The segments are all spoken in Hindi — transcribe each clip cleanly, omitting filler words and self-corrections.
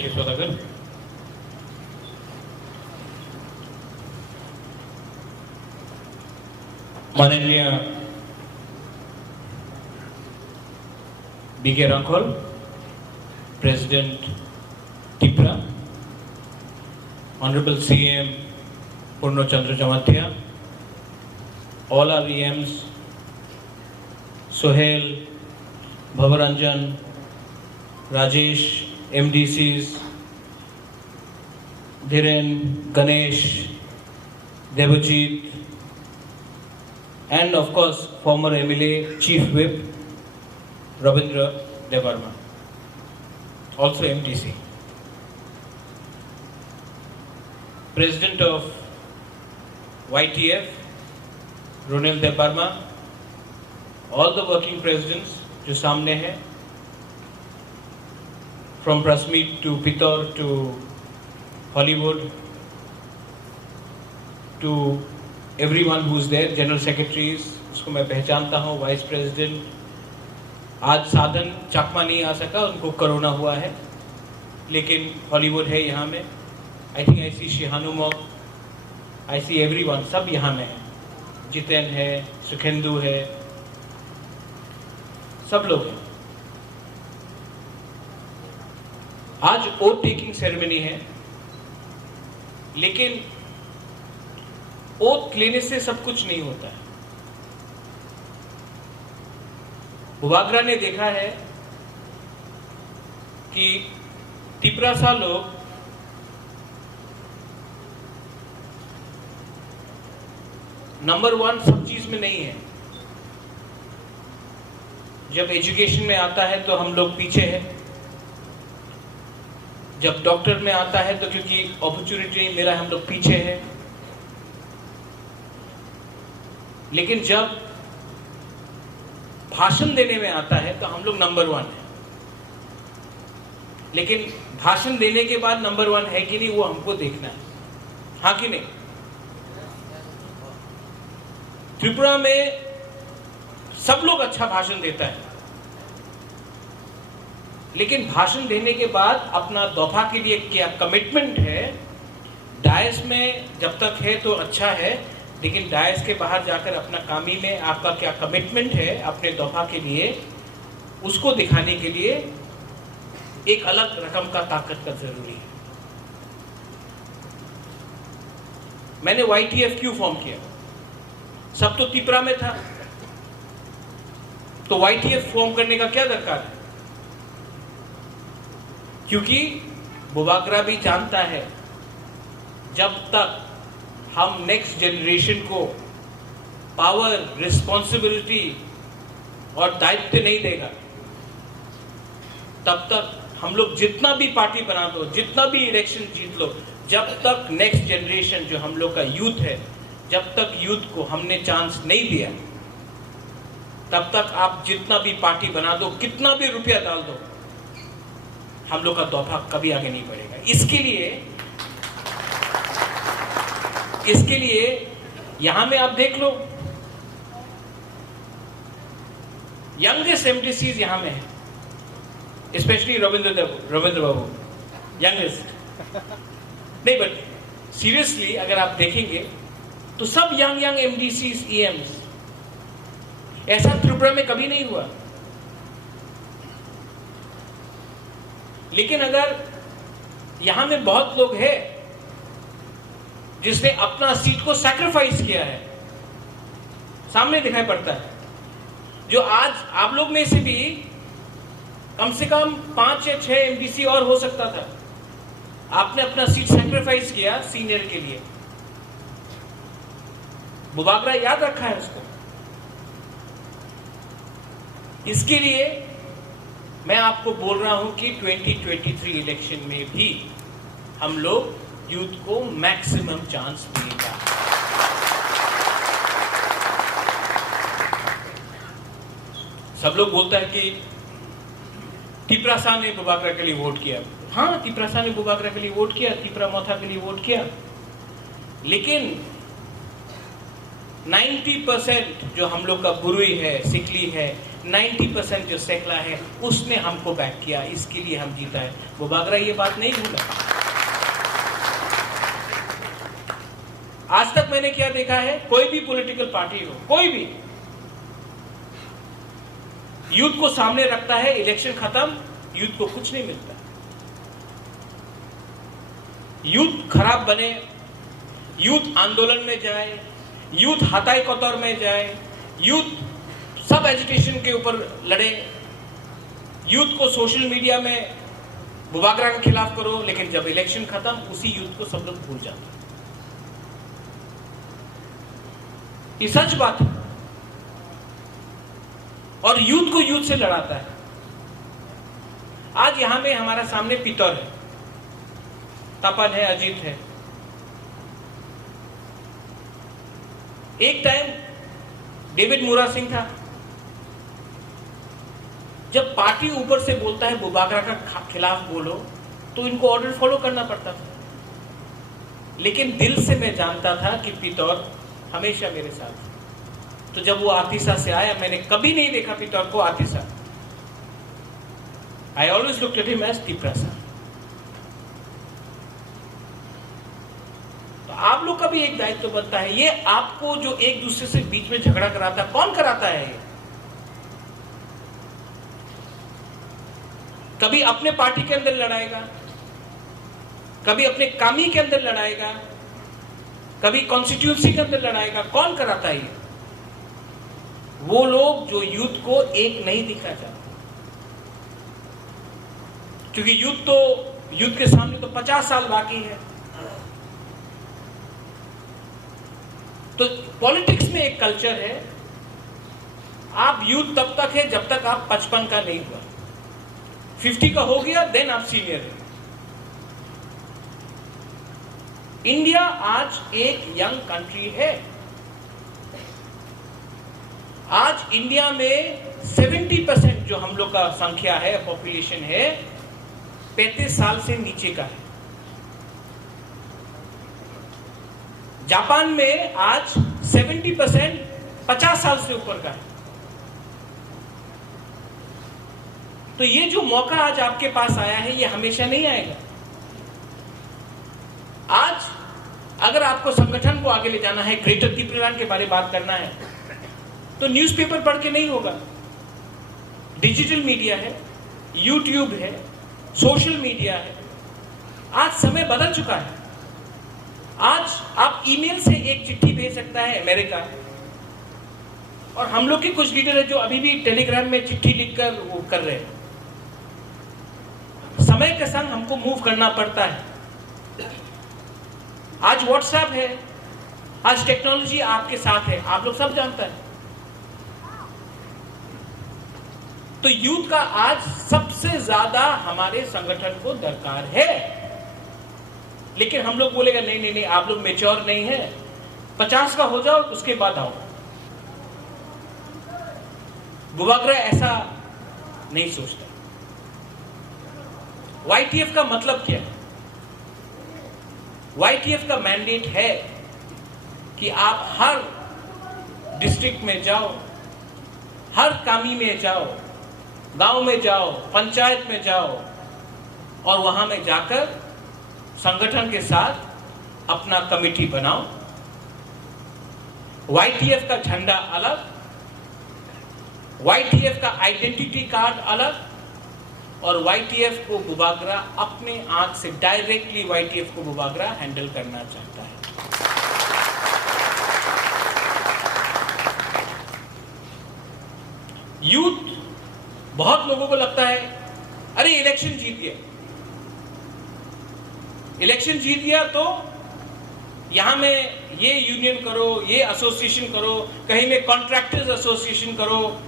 Thank you, Sodagar. माननीय B.K. Rankhol, President Tripura, Honorable CM Purno Chandra Jamatya, all our EMs, Sohail, Bhavaranjan, Rajesh, MDCs, Dhiren, Ganesh, Devajit, and of course former MLA Chief Whip Rabindra Devarma, also MDC. President of YTF Ronil Devarma, all the working presidents जो सामने हैं, from Prasmeet to Pitor to Hollywood to everyone who's there, general secretaries, उसको मैं पहचानता हूँ, वाइस प्रेसिडेंट. आज साधन चकमा नहीं आ सका, उनको कोरोना हुआ है, लेकिन हॉलीवुड है यहाँ में. I think I C शिहानुमोक, I see everyone, सब यहाँ में है. जितेन है, सुखेंदु है, सब लोग हैं. आज ओथ टेकिंग सेरेमनी है, लेकिन ओथ लेने से सब कुछ नहीं होता है. बुबागरा ने देखा है कि त्रिपुरा सा लोग नंबर 1 सब चीज में नहीं है. जब एजुकेशन में आता है तो हम लोग पीछे हैं. जब डॉक्टर में आता है तो क्योंकि अपॉर्चुनिटी नहीं मिला, हम लोग पीछे हैं. लेकिन जब भाषण देने में आता है तो हम लोग नंबर 1 है. लेकिन भाषण देने के बाद नंबर 1 है कि नहीं, वो हमको देखना है. हाँ कि नहीं? त्रिपुरा में सब लोग अच्छा भाषण देता है, लेकिन भाषण देने के बाद अपना दफा के लिए क्या कमिटमेंट है. डायस में जब तक है तो अच्छा है, लेकिन डायस के बाहर जाकर अपना कामी में आपका क्या कमिटमेंट है अपने दफा के लिए, उसको दिखाने के लिए एक अलग रकम का ताकत का जरूरी है. मैंने YTF क्यों फॉर्म किया? सब तो त्रिपुरा में था, तो YTF फॉर्म करने का क्या दरकार है? क्योंकि बुबागरा भी जानता है, जब तक हम नेक्स्ट जनरेशन को पावर, रिस्पॉन्सिबिलिटी और दायित्व नहीं देगा, तब तक हम लोग जितना भी पार्टी बना दो, जितना भी इलेक्शन जीत लो, जब तक नेक्स्ट जनरेशन जो हम लोग का यूथ है, जब तक यूथ को हमने चांस नहीं दिया, तब तक आप जितना भी पार्टी बना दो, कितना भी रुपया डाल दो, हम लोग का दौफा कभी आगे नहीं बढ़ेगा. इसके लिए यहां में आप देख लो, यंगेस्ट एमडीसीज यहां में है, स्पेशली रविंद्र बाबू, यंगेस्ट. नहीं, बट सीरियसली अगर आप देखेंगे तो सब यंग एमडीसीज, ईएम्स. ऐसा त्रिपुरा में कभी नहीं हुआ. लेकिन अगर यहां में बहुत लोग हैं जिसने अपना सीट को सैक्रिफाइस किया है, सामने दिखाई पड़ता है. जो आज आप लोग में से भी कम से कम 5 या 6 एमडीसी और हो सकता था, आपने अपना सीट सैक्रिफाइस किया सीनियर के लिए. बुबागरा याद रखा है उसको. इसके लिए मैं आपको बोल रहा हूं कि 2023 इलेक्शन में भी हम लोग यूथ को मैक्सिमम चांस देगा. सब लोग बोलता है कि त्रिपुरा सा ने बुबागरा के लिए वोट किया. हाँ, त्रिपुरा सा ने बुबागरा के लिए वोट किया, त्रिपुरा मोथा के लिए वोट किया, लेकिन 90% जो हम लोग का बुरुई है, सिकली है, 90% जो सैकला है उसने हमको बैक किया, इसके लिए हम जीता है। वो बागरा ये बात नहीं भूला। आज तक मैंने क्या देखा है, कोई भी पॉलिटिकल पार्टी हो, कोई भी यूथ को सामने रखता है, इलेक्शन खत्म, यूथ को कुछ नहीं मिलता। यूथ खराब बने, यूथ आंदोलन में जाए, यूथ हताई कतौर में जाए, यूथ सब एजुटेशन के ऊपर लड़े, यूथ को सोशल मीडिया में बुबागरा के खिलाफ करो, लेकिन जब इलेक्शन खत्म उसी यूथ को सब लोग भूल जाते। ये सच बात है। और यूथ को यूथ से लड़ाता है। आज यहां में हमारा सामने पितौर है, तपन है, अजीत है। एक टाइम डेविड मुरा सिंह था, जब पार्टी ऊपर से बोलता है बुबागरा का खिलाफ बोलो, तो इनको ऑर्डर फॉलो करना पड़ता था। लेकिन दिल से मैं जानता था कि पितौर हमेशा मेरे साथ। तो जब वो आतिशा से आया, मैंने कभी नहीं देखा पितौर को आतिशा। I always looked at him as Tiprasa. तो आप लोग का भी एक दायित्व बनता है। ये आपको जो एक दूसरे से बीच में झगड़ा कराता है, कौन कराता है ये? कभी अपने पार्टी के अंदर लड़ाएगा, कभी अपने कामी के अंदर लड़ाएगा, कभी कॉन्स्टिट्यूंसी के अंदर लड़ाएगा। कौन कराता है ये? वो लोग जो यूथ को एक नहीं दिखना चाहते। क्योंकि यूथ के सामने तो 50 साल बाकी है। तो पॉलिटिक्स में एक कल्चर है, आप यूथ तब तक है जब तक आप 55 का नहीं हुआ। 50 का हो गया देन आप सीनियर है। इंडिया आज एक यंग कंट्री है। आज इंडिया में 70% जो हम लोग का संख्या है, पॉपुलेशन है, 35 साल से नीचे का है। जापान में आज 70% 50 साल से ऊपर का है। तो ये जो मौका आज आपके पास आया है, ये हमेशा नहीं आएगा। आज अगर आपको संगठन को आगे ले जाना है, ग्रेटर त्रिपुरा के बारे में बात करना है, तो न्यूज़पेपर पढ़ के नहीं होगा। डिजिटल मीडिया है, यूट्यूब है, सोशल मीडिया है। आज समय बदल चुका है। आज आप ईमेल से एक चिट्ठी भेज सकता है अमेरिका, और हम लोग के कुछ लीडर है जो अभी भी टेलीग्राम में चिट्ठी लिखकर वो कर रहे हैं। समय के संग हमको मूव करना पड़ता है। आज व्हाट्सएप है, आज टेक्नोलॉजी आपके साथ है, आप लोग सब जानते हैं। तो यूथ का आज सबसे ज्यादा हमारे संगठन को दरकार है। लेकिन हम लोग बोलेगा नहीं नहीं नहीं, आप लोग मैच्योर नहीं है, 50 का हो जाओ उसके बाद आओ। बुबागरा ऐसा नहीं सोचता। YTF का मतलब क्या है? YTF का मैंडेट है कि आप हर डिस्ट्रिक्ट में जाओ, हर कामी में जाओ, गांव में जाओ, पंचायत में जाओ, और वहां में जाकर संगठन के साथ अपना कमेटी बनाओ। YTF का झंडा अलग, YTF का आइडेंटिटी कार्ड अलग, और YTF को बुबागरा अपने आंख से डायरेक्टली YTF को बुबागरा हैंडल करना चाहता है। यूथ, बहुत लोगों को लगता है अरे इलेक्शन जीत गया, इलेक्शन जीत गया तो यहां में ये यूनियन करो, ये एसोसिएशन करो, कहीं में कॉन्ट्रैक्टर्स एसोसिएशन करो।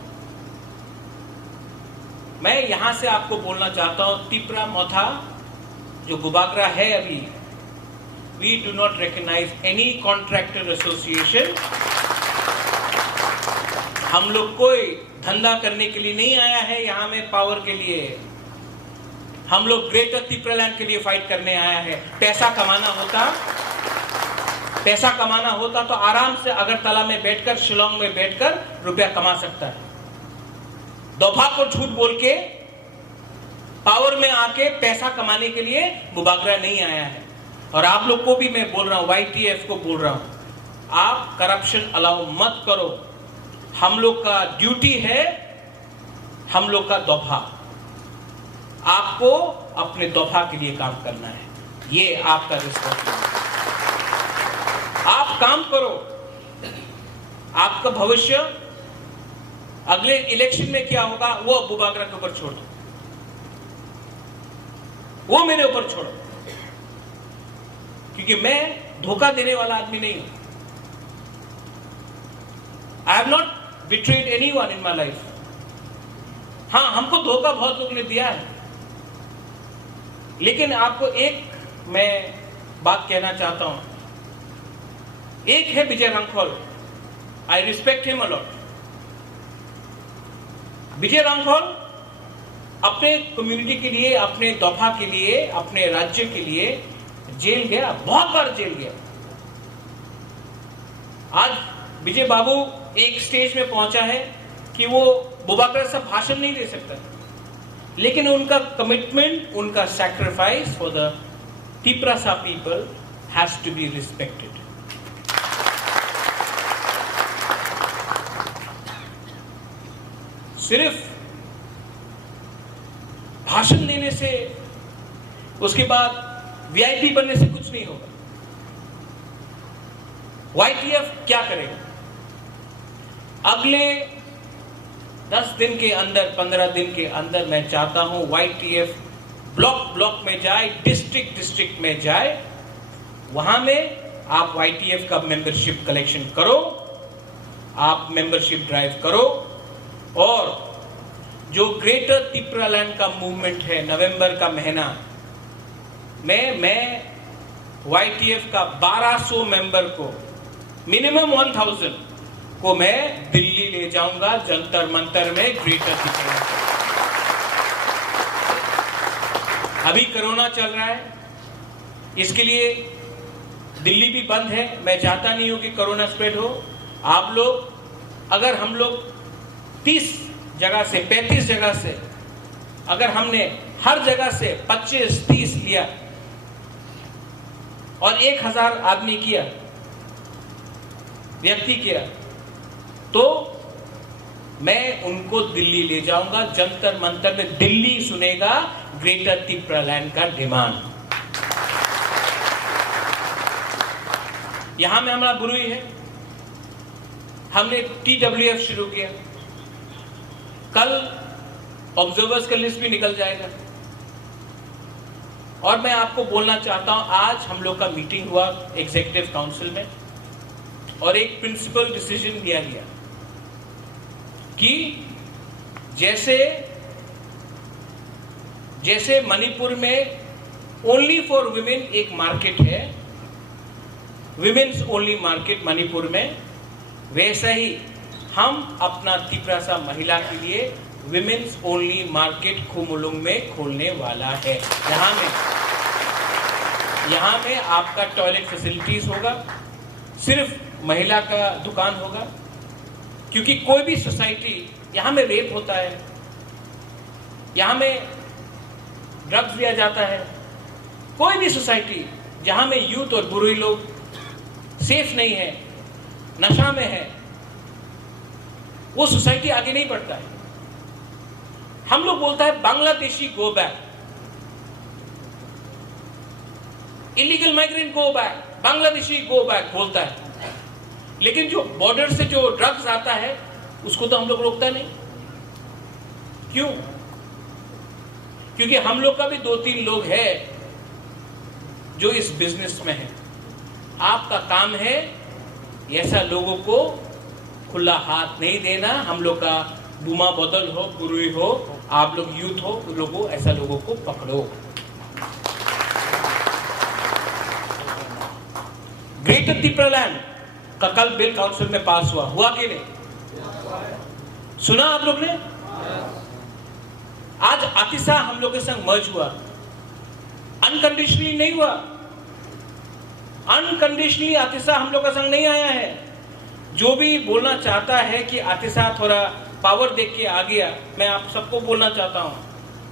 मैं यहां से आपको बोलना चाहता हूं, त्रिपुरा मोथा जो बुबागरा है अभी, we do not recognise any contractor association. हम लोग कोई धंधा करने के लिए नहीं आया है यहां में, पावर के लिए। हम लोग ग्रेटर त्रिपुरा लैंड के लिए फाइट करने आया है। पैसा कमाना होता तो आराम से अगरतला में बैठकर, शिलोंग में बैठकर रुपया कमा सकता है। दोफा को झूठ बोल के पावर में आके पैसा कमाने के लिए मुबागरा नहीं आया है। और आप लोग को भी मैं बोल रहा हूं, YTF को बोल रहा हूं, आप करप्शन अलाउ मत करो। हम लोग का ड्यूटी है, हम लोग का दोफा, आपको अपने दोफा के लिए काम करना है, ये आपका रिस्पॉन्सिबिलिटी। आप काम करो, आपका भविष्य अगले इलेक्शन में क्या होगा वो अबू बाकरा के ऊपर छोड़ दो, वो मेरे ऊपर छोड़ो, क्योंकि मैं धोखा देने वाला आदमी नहीं हूं। I have not betrayed anyone in my life. हां, हमको धोखा बहुत लोगों ने दिया है, लेकिन आपको एक मैं बात कहना चाहता हूं। एक है विजय रांखौल, आई रिस्पेक्ट हिम अलॉट। विजय रांखौल अपने कम्युनिटी के लिए, अपने दोफा के लिए, अपने राज्य के लिए जेल गया, बहुत बार जेल गया। आज विजय बाबू एक स्टेज में पहुंचा है कि वो बुबाकर साहब भाषण नहीं दे सकता, लेकिन उनका कमिटमेंट, उनका sacrifice for the Tiprasa people has to be respected. सिर्फ भाषण देने से, उसके बाद वीआईपी बनने से कुछ नहीं होगा। YTF क्या करेगा? अगले 10 दिन के अंदर, 15 दिन के अंदर मैं चाहता हूं YTF ब्लॉक में जाए, डिस्ट्रिक्ट में जाए। वहां में आप YTF का मेंबरशिप कलेक्शन करो, आप मेंबरशिप ड्राइव करो, और जो ग्रेटर तिपरालैंड का मूवमेंट है, नवंबर का महीना में मैं YTF का 1200 मेंबर को, मिनिमम 1000 को मैं दिल्ली ले जाऊंगा, जंतर मंतर में ग्रेटर तिपरालैंड। अभी कोरोना चल रहा है, इसके लिए दिल्ली भी बंद है। मैं चाहता नहीं हूं कि कोरोना स्प्रेड हो। आप लोग, अगर हम लोग 30 जगह से, 35 जगह से, अगर हमने हर जगह से 25-30 लिया और 1000 आदमी किया, व्यक्ति किया, तो मैं उनको दिल्ली ले जाऊंगा, जंतर मंतर में दिल्ली सुनेगा ग्रेटर तिपरालैंड का डिमांड। यहां में हमारा बुरुई है, हमने TWF शुरू किया, कल ऑब्जर्वर्स का लिस्ट भी निकल जाएगा। और मैं आपको बोलना चाहता हूं, आज हम लोग का मीटिंग हुआ एग्जीक्यूटिव काउंसिल में, और एक प्रिंसिपल डिसीजन लिया गया कि जैसे मणिपुर में ओनली फॉर विमेन एक मार्केट है, विमेन्स ओनली मार्केट मणिपुर में, वैसा ही हम अपना तिपरासा महिला के लिए विमेन्स ओनली मार्केट खुमुलुंग में खोलने वाला है। यहां में आपका टॉयलेट फैसिलिटीज होगा, सिर्फ महिला का दुकान होगा, क्योंकि कोई भी सोसाइटी, यहां में रेप होता है, यहां में ड्रग्स दिया जाता है, कोई भी सोसाइटी जहां में यूथ और बुरुई लोग सेफ नहीं है, नशा में है, वो सोसाइटी आगे नहीं बढ़ता है। हम लोग बोलता है Bangladeshi go back, illegal migrant go back, Bangladeshi go back बोलता है, लेकिन जो बॉर्डर से जो ड्रग्स आता है उसको तो हम लोग रोकता नहीं। क्यों? क्योंकि हम लोग का भी 2-3 लोग हैं जो इस बिजनेस में है। आपका काम है ऐसा लोगों को खुला हाथ नहीं देना। हम लोग का बुमा बदल हो, गुरुई हो, आप लोग यूथ हो, लोगों ऐसा लोगों को पकड़ो। ग्रेटर तिपरालैंड का कल बिल काउंसिल में पास हुआ कि नहीं? सुना आप लोग ने? आज आतिशा हम लोग के संग मर्ज हुआ, अनकंडीशनली नहीं हुआ। अनकंडीशनली आतिशा हम लोग का संग नहीं आया है। जो भी बोलना चाहता है कि आतिशा थोड़ा पावर देख के आ गया। मैं आप सबको बोलना चाहता हूं,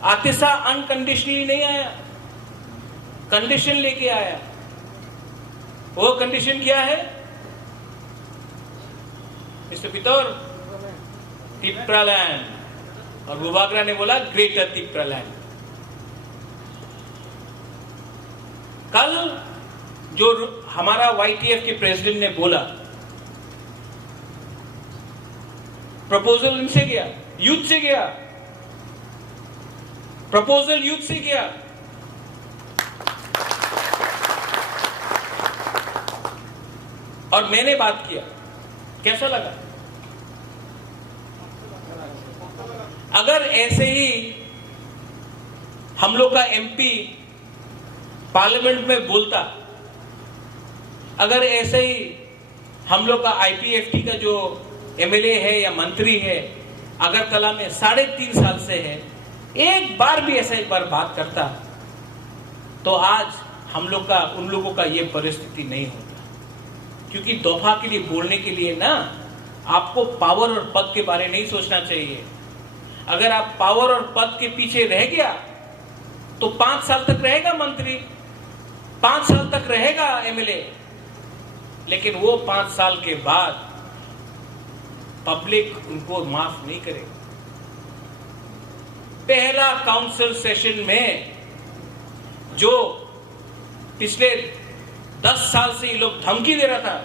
आतिशा अनकंडीशनली नहीं आया, कंडीशन लेके आया। वो कंडीशन क्या है मिस्टर पितौर? तिप्रालैंड। और गुबागरा ने बोला ग्रेटर तिप्रालैंड। कल जो हमारा YTF के प्रेसिडेंट ने बोला, प्रपोजल इनसे गया, यूथ से गया, प्रपोजल यूथ से गया। और मैंने बात किया, कैसा लगा? अगर ऐसे ही हम लोग का MP पार्लियामेंट में बोलता, अगर ऐसे ही हम लोग का IPFT का जो MLA है या मंत्री है अगरतला में 3.5 साल से है, एक बार भी ऐसा एक बार बात करता, तो आज हम लोग का उन लोगों का ये परिस्थिति नहीं होता। क्योंकि दफा के लिए बोलने के लिए ना आपको पावर और पद के बारे नहीं सोचना चाहिए। अगर आप पावर और पद के पीछे रह गया तो 5 साल तक रहेगा मंत्री, 5 साल तक रहेगा MLA, लेकिन वो 5 साल के बाद पब्लिक उनको माफ नहीं करेगी। पहला काउंसिल सेशन में जो पिछले 10 साल से ये लोग धमकी दे रहा था,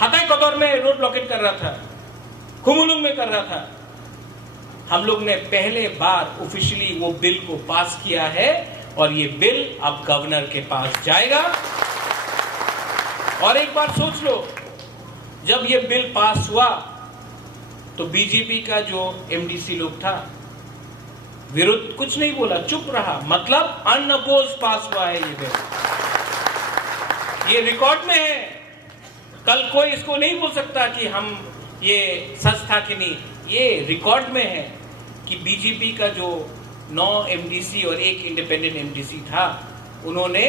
हताई कदौर में रोड ब्लॉकेट कर रहा था, खुमुलुंग में कर रहा था, हम लोग ने पहले बार ऑफिशियली वो बिल को पास किया है और ये बिल अब गवर्नर के पास जाएगा। और एक बार सोच लो, जब ये बिल पास हुआ तो बीजेपी का जो MDC लोग था विरुद्ध कुछ नहीं बोला, चुप रहा, मतलब अनअपोज पास हुआ है ये बिल। ये रिकॉर्ड में है, कल कोई इसको नहीं बोल सकता कि हम ये सच था कि नहीं। ये रिकॉर्ड में है कि बीजेपी का जो 9 MDC और 1 इंडिपेंडेंट MDC था, उन्होंने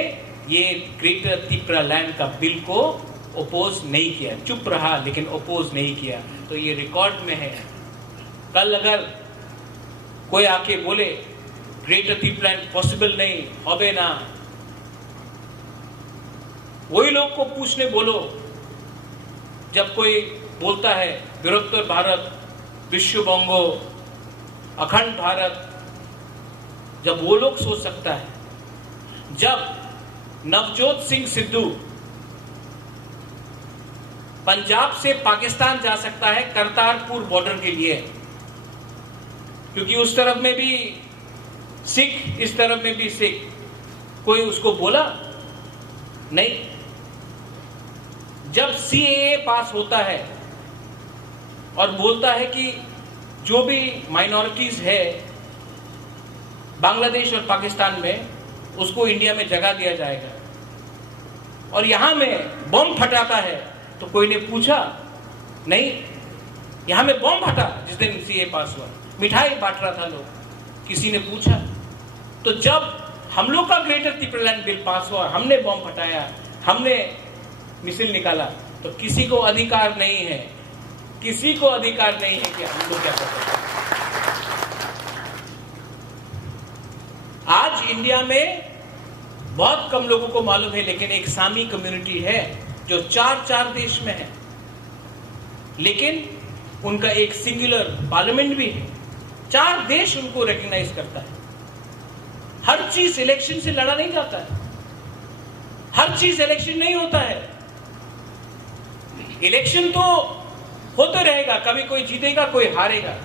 ये ग्रेटर तिप्रालैंड का बिल को ओपोज नहीं किया, चुप रहा लेकिन ओपोज नहीं किया। तो ये रिकॉर्ड में है। कल अगर कोई आके बोले ग्रेटर तिप्रालैंड पॉसिबल नहीं, होबे ना, वही लोग को पूछने बोलो, जब कोई बोलता है बृहत्तर भारत, विश्व बंगो, अखंड भारत, जब वो लोग सोच सकता है, जब नवजोत सिंह सिद्धू पंजाब से पाकिस्तान जा सकता है करतारपुर बॉर्डर के लिए, क्योंकि उस तरफ में भी सिख, इस तरफ में भी सिख, कोई उसको बोला नहीं। जब CAA पास होता है और बोलता है कि जो भी माइनॉरिटीज है बांग्लादेश और पाकिस्तान में, उसको इंडिया में जगह दिया जाएगा, और यहां में बम फटाता है, तो कोई ने पूछा नहीं? यहां में बम फटा जिस दिन CAA पास हुआ, मिठाई बांट रहा था लोग, किसी ने पूछा? तो जब हम लोग का ग्रेटर तिप्रालैंड बिल पास हुआ, हमने बम फटाया, हमने मिसाइल निकाला, तो किसी को अधिकार नहीं है, किसी को अधिकार नहीं है कि हम लोग क्या कर सकते हैं। आज इंडिया में बहुत कम लोगों को मालूम है, लेकिन एक सामी कम्युनिटी है जो 4 देश में है, लेकिन उनका एक सिंगुलर पार्लियामेंट भी है। 4 देश उनको रिकॉग्नाइज करता है। हर चीज इलेक्शन से लड़ा नहीं जाता है, हर चीज इलेक्शन नहीं होता है। इलेक्शन तो होता रहेगा, कभी कोई जीतेगा कोई हारेगा,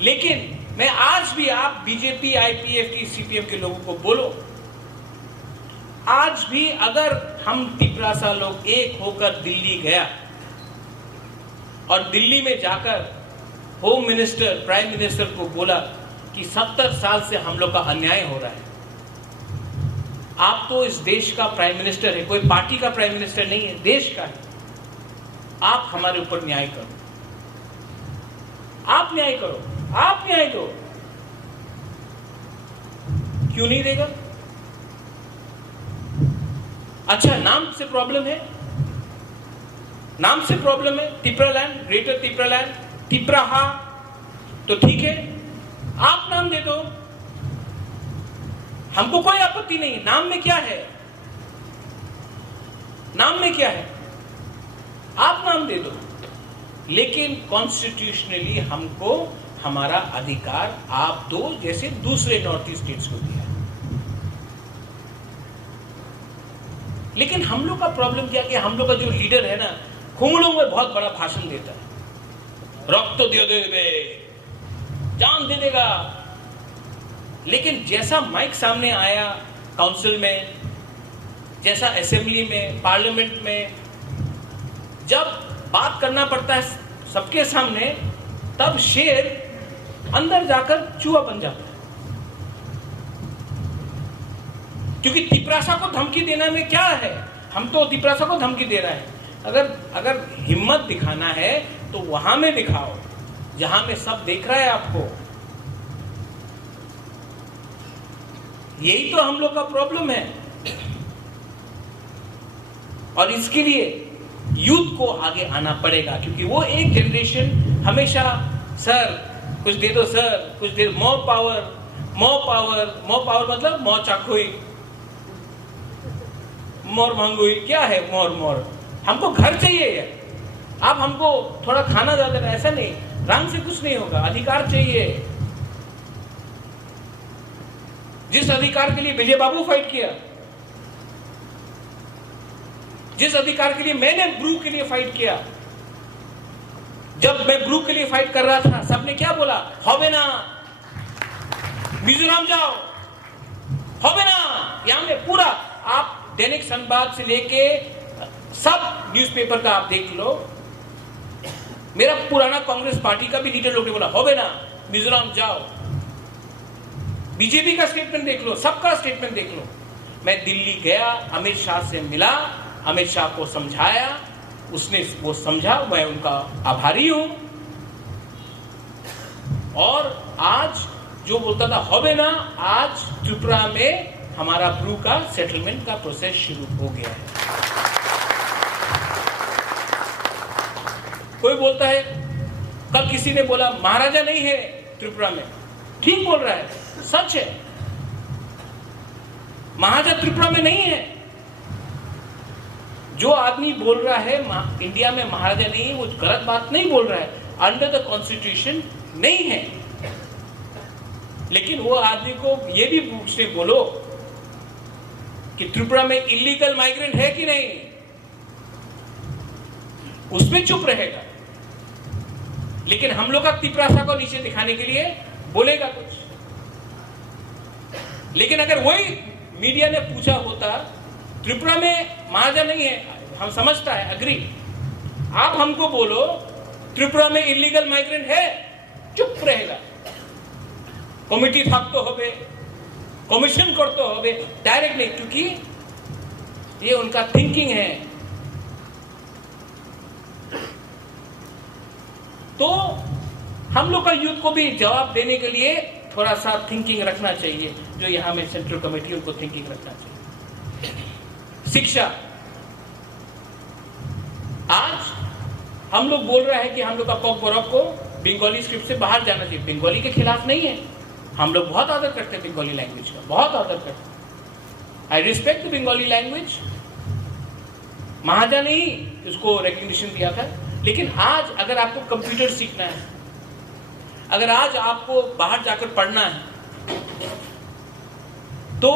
लेकिन मैं आज भी आप बीजेपी, IPFT, CPM के लोगों को बोलो, आज भी अगर हम 13 लोग एक होकर दिल्ली गया और दिल्ली में जाकर होम मिनिस्टर, प्राइम मिनिस्टर को बोला कि 70 साल से हम लोग का अन्याय हो रहा है, आप तो इस देश का प्राइम मिनिस्टर है, कोई पार्टी का प्राइम मिनिस्टर नहीं है, देश का है, आप हमारे ऊपर न्याय करो, आप न्याय करो, आप न्याय दो। क्यों नहीं देगा? अच्छा, नाम से प्रॉब्लम है, नाम से प्रॉब्लम है। तिप्रालैंड, ग्रेटर तिप्रालैंड, तिपराहा तो ठीक है, आप नाम दे दो, हमको कोई आपत्ति नहीं। नाम में क्या है, नाम में क्या है, आप नाम दे दो, लेकिन कॉन्स्टिट्यूशनली हमको हमारा अधिकार आप दो, जैसे दूसरे नॉर्थ ईस्ट स्टेट्स को दिया। लेकिन हम लोग का प्रॉब्लम क्या कि हम लोग का जो लीडर है ना, खुंगड़ों में बहुत बड़ा भाषण देता है, रक्त दे देवे, जान दे देगा। लेकिन जैसा माइक सामने आया काउंसिल में, जैसा असेंबली में, पार्लियामेंट में, जब बात करना पड़ता है सबके सामने, तब शेर अंदर जाकर चूहा बन जाता है। क्योंकि तिपरासा को धमकी देने में क्या है, हम तो तिपरासा को धमकी दे रहे हैं। अगर हिम्मत दिखाना है तो वहां में दिखाओ जहां में सब देख रहा है आपको। यही तो हम लोग का प्रॉब्लम है, और इसके लिए यूथ को आगे आना पड़ेगा, क्योंकि वो एक जनरेशन हमेशा सर कुछ दे दो, सर कुछ दे, more power, more power, more power मतलब मोर चाकुई, मोर मांगुई, क्या है मोर मोर, हमको घर चाहिए, आप हमको थोड़ा खाना ज्यादा, ऐसा नहीं, रंग से कुछ नहीं होगा, अधिकार चाहिए। जिस अधिकार के लिए विजय बाबू फाइट किया, जिस अधिकार के लिए मैंने ब्रू के लिए फाइट किया, जब मैं ब्रू के लिए फाइट कर रहा था, सबने क्या बोला, होबे ना, मिजोरम जाओ, होबे ना। यहां में पूरा आप दैनिक संवाद से लेके सब न्यूज़पेपर का आप देख लो, मेरा पुराना कांग्रेस पार्टी का भी लीडर लोग ने बोला, होबे ना, मिजोरम जाओ। बीजेपी का स्टेटमेंट देख लो, सबका स्टेटमेंट देख लो। मैं दिल्ली गया, अमित शाह से मिला, अमित शाह को समझाया, उसने वो समझा, मैं उनका आभारी हूं। और आज जो बोलता था होबे ना, आज त्रिपुरा में हमारा ब्रू का सेटलमेंट का प्रोसेस शुरू हो गया है। कोई बोलता है, कल किसी ने बोला महाराजा नहीं है त्रिपुरा में, ठीक बोल रहा है, सच है, महाराजा त्रिपुरा में नहीं है। जो आदमी बोल रहा है इंडिया में महाराजा नहीं है, वो गलत बात नहीं बोल रहा है, अंडर द कॉन्स्टिट्यूशन नहीं है। लेकिन वो आदमी को ये भी पूछने बोलो कि त्रिपुरा में इलीगल माइग्रेंट है कि नहीं, उसमें चुप रहेगा। लेकिन हम लोग का तिपरासा को नीचे दिखाने के लिए बोलेगा कुछ। लेकिन अगर वही मीडिया ने पूछा होता, त्रिपुरा में महाराजा नहीं है, हम समझता है, अग्री, आप हमको बोलो त्रिपुरा में इलीगल माइग्रेंट है, चुप रहेगा। कमिटी থাকতে হবে, कमीशन करते হবে, डायरेक्ट नहीं, क्योंकि ये उनका थिंकिंग है। तो हम लोग का यूथ को भी जवाब देने के लिए थोड़ा सा थिंकिंग रखना चाहिए, जो यहां में सेंट्रल कमेटी उनको थिंकिंग रखना चाहिए। शिक्षा, आज हम लोग बोल रहे हैं कि हम लोग का कॉक बरक को बंगाली स्क्रिप्ट से बाहर जाना चाहिए। बंगाली के खिलाफ नहीं है, हम लोग बहुत आदर करते हैं बंगाली लैंग्वेज का, बहुत आदर करते हैं। I respect the Bengali language. महाराजा ने ही उसको रिकग्निशन दिया था। लेकिन आज अगर आपको कंप्यूटर सीखना है, अगर आज आपको बाहर जाकर पढ़ना है, तो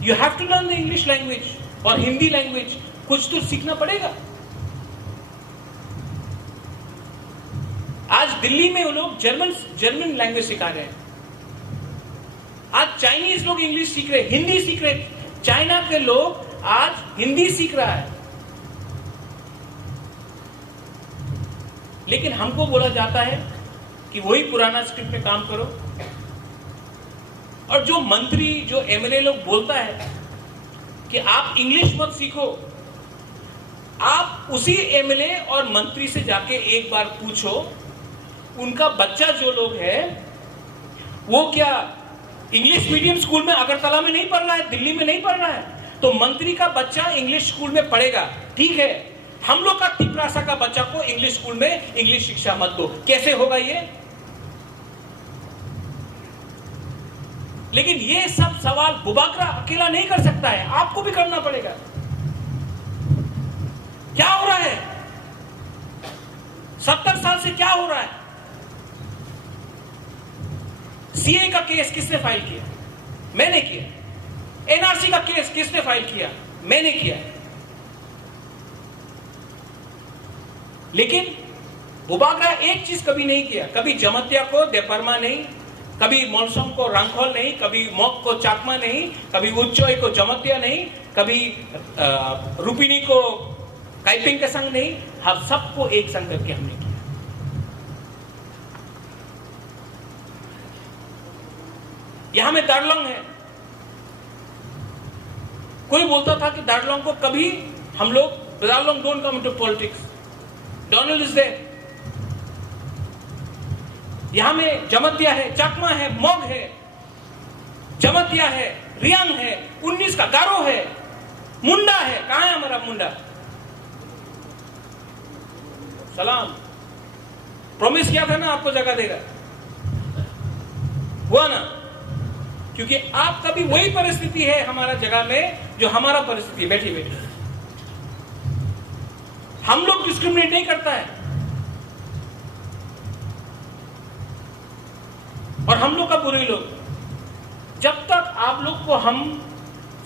you have to learn the English language और हिंदी लैंग्वेज, कुछ तो सीखना पड़ेगा। आज दिल्ली में वो लोग जर्मन लैंग्वेज सिखा रहे हैं। आज चाइनीज लोग इंग्लिश सीख रहे, हिंदी सीख रहे। चाइना के लोग आज हिंदी सीख रहा है। लेकिन हमको बोला जाता है कि वही पुराना स्क्रिप्ट में काम करो। और जो मंत्री, जो एमएलए लोग बोलता है कि आप इंग्लिश मत सीखो, आप उसी एमएलए और मंत्री से जाके एक बार पूछो, उनका बच्चा जो लोग है वो क्या इंग्लिश मीडियम स्कूल में अगरतला में नहीं पढ़ रहा है, दिल्ली में नहीं पढ़ रहा है, तो मंत्री का बच्चा इंग्लिश स्कूल में पढ़ेगा, ठीक है। हम लोग का तिपरासा का बच्चा को इंग्लिश स्कूल में इंग्लिश शिक्षा मत दो। कैसे होगा ये? लेकिन ये सब सवाल बुबाकरा अकेला नहीं कर सकता है, आपको भी करना पड़ेगा। क्या हो रहा है? 70 साल से क्या हो रहा है? सीए का केस किसने फाइल किया? मैंने किया। एनआरसी का केस किसने फाइल किया? मैंने किया। लेकिन बुबाकरा एक चीज कभी नहीं किया, कभी जमतिया को देपरमा नहीं, कभी मोलसोंग को रांखोल नहीं, कभी मोक को चाकमा नहीं, कभी उच्चोय को जमतिया नहीं, कभी रुपिनी को काइपिंग के संग नहीं, हम सबको एक संग करके हमने किया। यहां में दार्लोंग है। कोई बोलता था कि दार्लोंग को कभी हम लोग, Darlong don't come into politics, Donald is there. यहां में जमतिया है, चकमा है, मोग है, जमतिया है, रियांग है, 19 का गारो है, मुंडा है। कहां है हमारा मुंडा? सलाम, प्रॉमिस किया था ना आपको जगह देगा, हुआ ना? क्योंकि आपका भी वही परिस्थिति है हमारा जगह में जो हमारा परिस्थिति है। बैठी बैठी हम लोग डिस्क्रिमिनेट नहीं करता है, और हम लोग का बुरे लोग, जब तक आप लोग को हम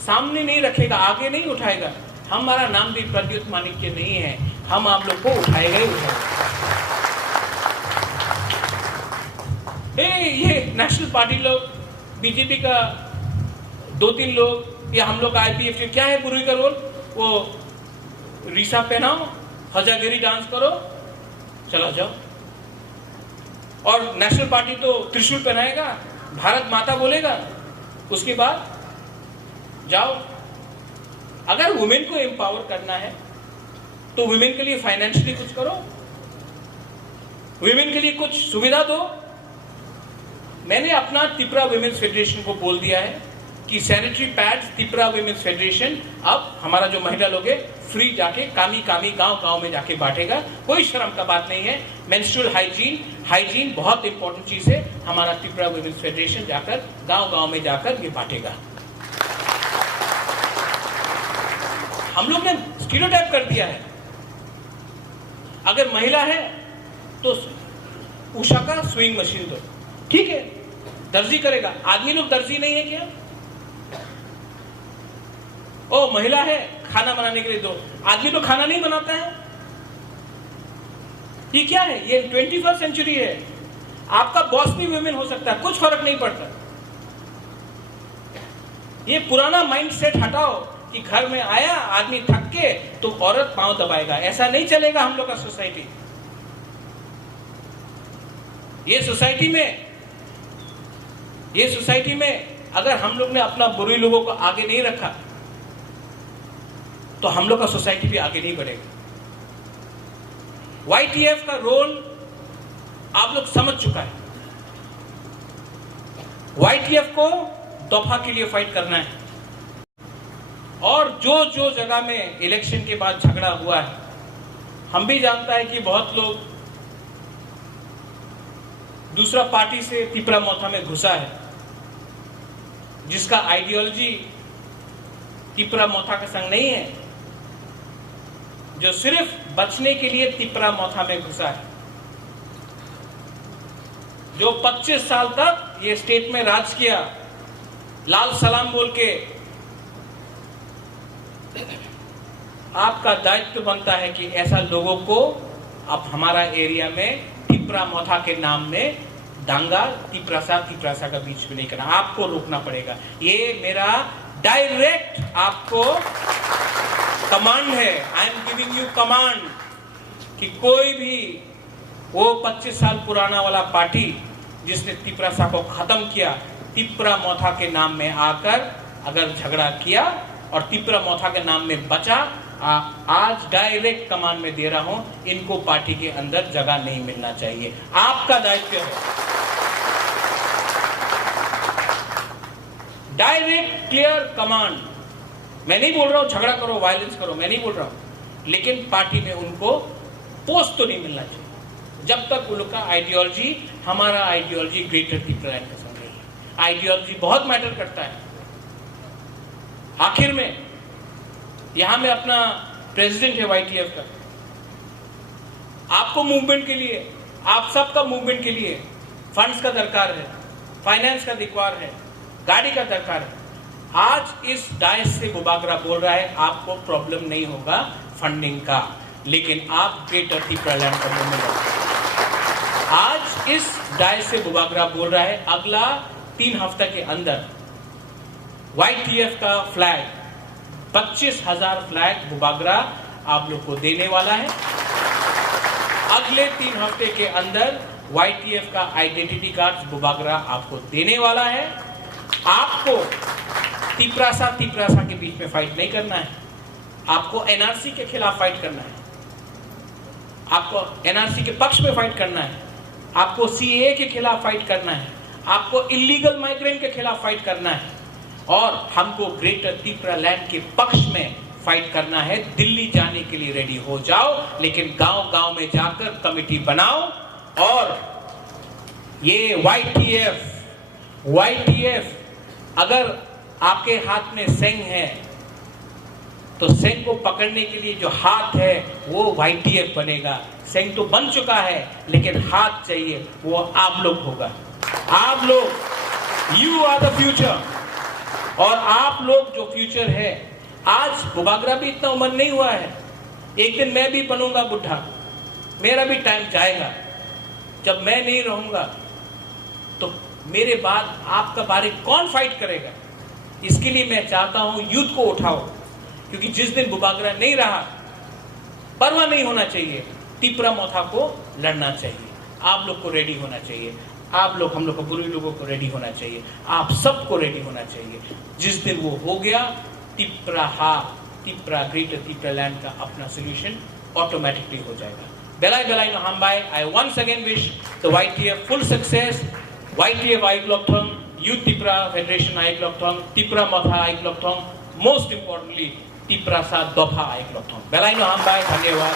सामने नहीं रखेगा, आगे नहीं उठाएगा, हमारा नाम भी प्रद्युत माणिक्य नहीं है, हम आप लोग को उठाएगा ही उठाएगा। ये नेशनल पार्टी लोग, बीजेपी का 2-3 लोग, या हम लोग का आईपीएफ, क्या है बुरुई का रोल? वो रीसा पहनाओ, हजागिरी डांस करो, चला जाओ। और नेशनल पार्टी तो त्रिशूल पहनाएगा, भारत माता बोलेगा, उसके बाद जाओ। अगर वुमेन को एम्पावर करना है तो वुमेन के लिए फाइनेंशियली कुछ करो, वुमेन के लिए कुछ सुविधा दो। मैंने अपना त्रिपुरा वुमेन्स फेडरेशन को बोल दिया है कि sanitary pads Tripura women's federation अब हमारा जो महिला लोग है फ्री जाके कामी गांव में जाके बांटेगा। कोई शर्म का बात नहीं है। मेंस्ट्रुअल हाइजीन बहुत इंपॉर्टेंट चीज है। हमारा त्रिपुरा वुमेन्स फेडरेशन जाकर गांव में जाकर ये बांटेगा। हम लोग ने स्टीरियोटाइप कर दिया है, अगर महिला है तो उषा का स्विंग मशीन दो, ठीक है, दर्जी करेगा। आदमी लोग दर्जी नहीं है क्या? ओ महिला है, खाना बनाने के लिए दो। आदमी तो खाना नहीं बनाता है। ये क्या है? ये 21st सेंचुरी है। आपका बॉस भी वुमेन हो सकता है, कुछ फर्क नहीं पड़ता। ये पुराना माइंडसेट हटाओ कि घर में आया आदमी थक के तो औरत पांव दबाएगा। ऐसा नहीं चलेगा हम लोग का सोसाइटी। ये सोसाइटी में अगर हम लोग ने अपना बुरे लोगों को आगे नहीं रखा तो हम लोग का सोसाइटी भी आगे नहीं बढ़ेगा। YTF का रोल आप लोग समझ चुका है। YTF को दफा के लिए फाइट करना है, और जो जगह में इलेक्शन के बाद झगड़ा हुआ है, हम भी जानता है कि बहुत लोग दूसरा पार्टी से त्रिपुरा मोथा में घुसा है, जिसका आइडियोलॉजी त्रिपुरा मोथा का संग नहीं है, जो सिर्फ बचने के लिए त्रिपुरा मोथा में घुसा है, जो 25 साल तक ये स्टेट में राज किया, लाल सलाम बोल के। आपका दायित्व बनता है कि ऐसा लोगों को अब हमारा एरिया में त्रिपुरा मोथा के नाम में दांगा त्रिपुरासा का बीच में नहीं करना, आपको रोकना पड़ेगा। ये मेरा डायरेक्ट आपको कमांड है। I am giving you command कि कोई भी वो 25 साल पुराना वाला पार्टी जिसने त्रिपुरासा को खत्म किया, त्रिपुरा मोथा के नाम में आकर अगर झगड़ा किया और त्रिपुरा मोथा के नाम में बचा, आज डायरेक्ट कमांड में दे रहा हूं, इनको पार्टी के अंदर जगह नहीं मिलना चाहिए। आपका दायित्व है डायरेक्ट क्लियर कमांड। मैं नहीं बोल रहा हूं झगड़ा करो, वायलेंस करो, मैं नहीं बोल रहा हूं। लेकिन पार्टी में उनको पोस्ट तो नहीं मिलना चाहिए जब तक उनका आइडियोलॉजी हमारा आइडियोलॉजी ग्रेटर त्रिपुरा लैंड के संग नहीं है। आइडियोलॉजी बहुत मैटर करता है। आखिर में यहां में अपना प्रेसिडेंट है YTF का, आपको मूवमेंट के लिए, आप सबका मूवमेंट के लिए फंड्स का दरकार है, फाइनेंस का दरकार है, गाड़ी का दरकार है। आज इस डायस से बुबागरा बोल रहा है आपको प्रॉब्लम नहीं होगा फंडिंग का, लेकिन आप ग्रेटर त्रिपुरा लैंड का मूवमेंट है। आज इस डायस से बुबागरा बोल रहा है अगला 3 हफ्ते के अंदर YTF का फ्लैग 25,000 फ्लैग बुबागरा आप लोग को देने वाला है। अगले 3 हफ्ते के अंदर YTF का आइडेंटिटी कार्ड बुबागरा आपको देने वाला है। आपको तिपरासा के बीच में फाइट नहीं करना है, आपको NRC के खिलाफ फाइट करना है, आपको NRC के पक्ष में फाइट करना है, आपको CAA के खिलाफ फाइट करना है, आपको इलीगल माइग्रेंट के खिलाफ फाइट करना है और हमको ग्रेटर त्रिपुरा लैंड के पक्ष में फाइट करना है। दिल्ली जाने के लिए रेडी हो जाओ, लेकिन गांव-गांव में जाकर कमेटी बनाओ और ये YTF अगर आपके हाथ में सेंग है तो सेंग को पकड़ने के लिए जो हाथ है वो YTF बनेगा। सेंग तो बन चुका है लेकिन हाथ चाहिए, वो आप लोग होगा। आप लोग, यू आर द फ्यूचर, और आप लोग जो फ्यूचर है। आज बुबागरा भी इतना उम्र नहीं हुआ है, एक दिन मैं भी बनूंगा बुढ़ा, मेरा भी टाइम जाएगा। जब मैं नहीं रहूंगा तो मेरे बाद आपका बारे कौन फाइट करेगा? इसके लिए मैं चाहता हूं यूथ को उठाओ, क्योंकि जिस दिन बुबागरा नहीं रहा परवाह नहीं होना चाहिए, त्रिपुरा मोथा को लड़ना चाहिए। आप लोग को रेडी होना चाहिए, आप लोग, हम लोग को, बुरे लोगों को रेडी होना चाहिए, आप सबको रेडी होना चाहिए। जिस दिन वो हो गया, त्रिपुरा ग्रेटर त्रिपुरा लैंड का अपना सोल्यूशन ऑटोमेटिकली हो जाएगा। Belai no hambai. I once again wish the YTF full success. YTF Aiklokthong, Youth Tripura Federation Aiklokthong, Tripura Motha Aiklokthong, most importantly Tripura Sa Dopha Aiklokthong. Belai no hambai. धन्यवाद।